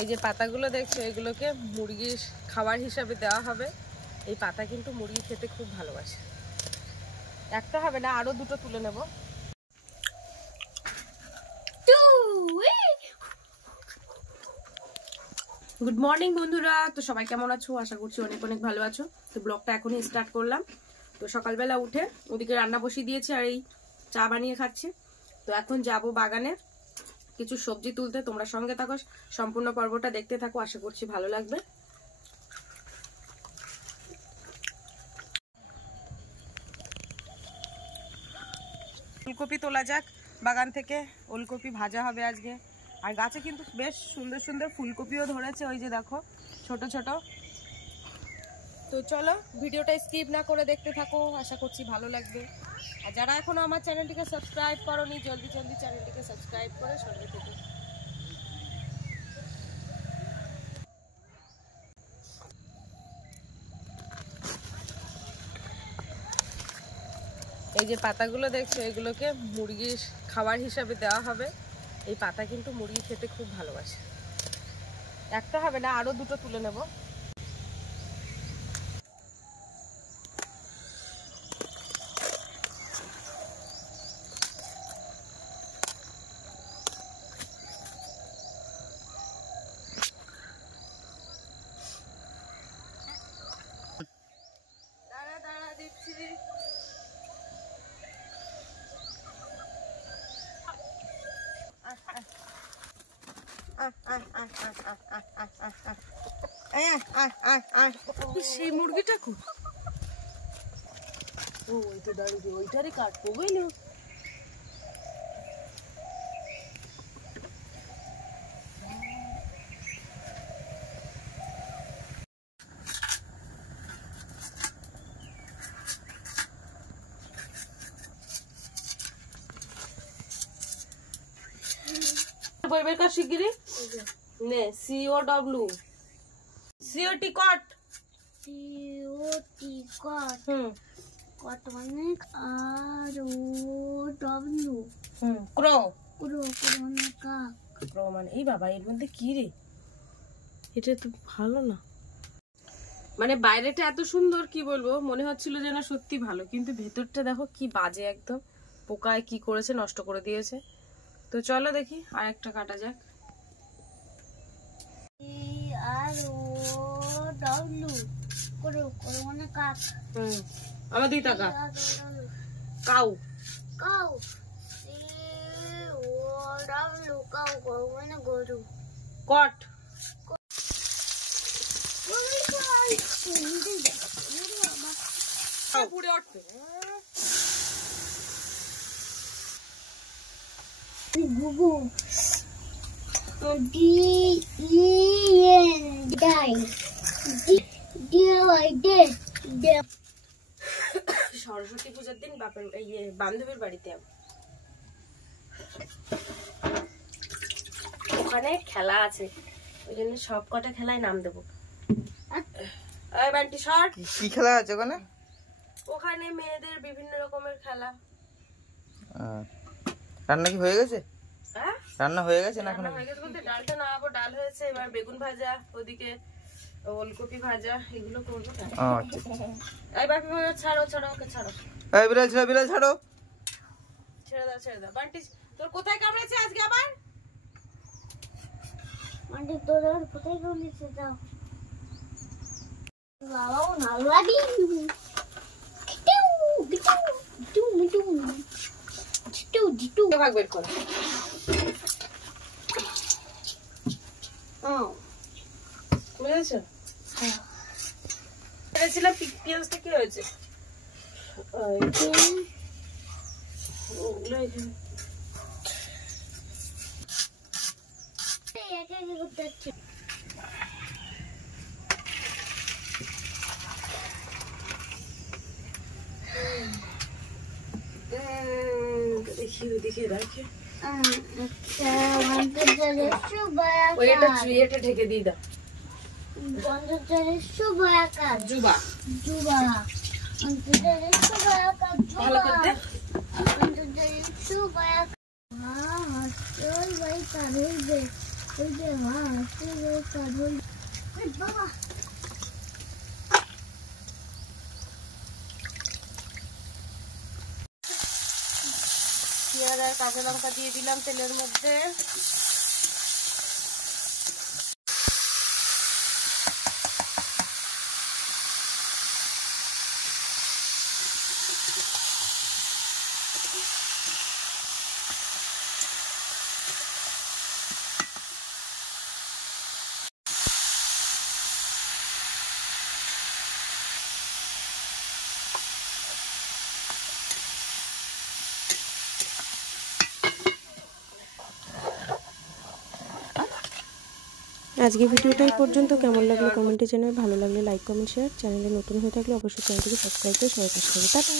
এই যে পাতাগুলো দেখছো, এগুলোকে মুরগির খাবার হিসাবে দেওয়া হবে। এই পাতা কিন্তু মুরগি খেতে খুব ভালোবাসে। একটা হবে না, আরো দুটো তুলে নেব। গুড মর্নিং বন্ধুরা, তো সবাই কেমন আছো? আশা করছি অনেক অনেক ভালো আছো। তো ব্লগটা এখনই স্টার্ট করলাম। তো সকালবেলা উঠে ওদিকে রান্না বসিয়ে দিয়েছি আর এই চা বানিয়ে খাচ্ছি। তো এখন যাব বাগানে কিছু সবজি তুলতে। তোমরা সঙ্গে থাকো, সম্পূর্ণ পর্বটা দেখতে থাকো, আশা করছি ভালো লাগবে। ফুলকপি তোলা যাক বাগান থেকে, ওলকপি ভাজা হবে আজকে। আর গাছে কিন্তু বেশ সুন্দর সুন্দর ফুলকপিও ধরেছে, ওই যে দেখো ছোট ছোট। তো চলো ভিডিওটা স্কিপ না করে দেখতে থাকো, আশা করছি ভালো লাগবে। আর যারা এখনো আমার চ্যানেলটিকে সাবস্ক্রাইব করোনি, জলদি জলদি চ্যানেলটিকে সাবস্ক্রাইব করে সঙ্গে থেকো। এই যে পাতাগুলো দেখছো, এগুলোকে মুরগির খাবার হিসাবে দেওয়া হবে। এই পাতা কিন্তু মুরগি খেতে খুব ভালোবাসে। একটা হবে না, আরো দুটো তুলে নেব। দাঁড়া দাঁড়া দিচ্ছি। সেই মুরগিটা খুব ওই তো দাঁড়িয়ে, ওইটারই কাটবো বুঝলি। বই বের কর শিগগিরি নে। COW COT কট, COT কট, কট মানে ROW, ক্রো। ক্রো, ক্রো মানে কাক। ক্রো মানে এই বাবা, এর মধ্যে কি রে? এটা তো ভালো না। মানে বাইরেটা এত সুন্দর, কি বলবো, মনে হচ্ছিল যেন সত্যি ভালো, কিন্তু ভেতরটা দেখো কি বাজে একদম। পোকায় কি করেছে, নষ্ট করে দিয়েছে। তো চলো দেখি আর একটা কাটা যাক। CROW, ক্রো, ক্রো মানে কাক। আমার দিকে তাকা। Cow. Cow, COW, cow, cow মানে গরু। কট। পুড়ে উঠবে। গুগু, DEN, die, DIY, day. Saraswati পূজার দিন বাপের বান্ধবীর বাড়িতে ওখানে খেলা আছে, ওই জন্য সব কটা খেলায় নাম দেবো। কি খেলা আছে ওখানে? ওখানে মেয়েদের বিভিন্ন রকমের খেলা। রান্না কি হয়ে গেছে? হ্যাঁ রান্না হয়ে গেছে না? রান্না হয়ে গেছে বলতে ডালটা নামাবো, ডাল হয়েছে, এবার বেগুন ভাজা, ওদিকে ওলকপি ভাজা, এগুলো করবো। এই বাকি ছাড়ো ছাড়ো, ওকে ছাড়ো। এই বিড়াল ছাড়ো, বিড়াল ছাড়ো। ছেড়ে দাও ছেড়ে দাও। বান্টি তোর কোথায় কামড়েছে আজকে আবার? মানে তোর কোথায় কামড়েছে? দাও বাবাও না লাগি। ভাগ বের কর। বুঝেছো? পেঁয়াজটা কি হয়েছে? দেখি রাখে এটা ঢেকে দিয়ে দাও। জুবা জুবা ভালো করতে। এই যে মাছ এই যে কাঁঠাল এই বাবা পেঁয়াজ আর কাঁচা লঙ্কা দিয়ে দিলাম তেলের মধ্যে। আজকে ভিডিওটা এই পর্যন্ত। কেমন লাগলো কমেন্টে জানাবে, ভালো লাগলে লাইক কমেন্ট শেয়ার, চ্যানেলে নতুন হয়ে থাকলে অবশ্যই চ্যানেলটিকে সাবস্ক্রাইব করে সবাই পাশে থাকবে। টাটা।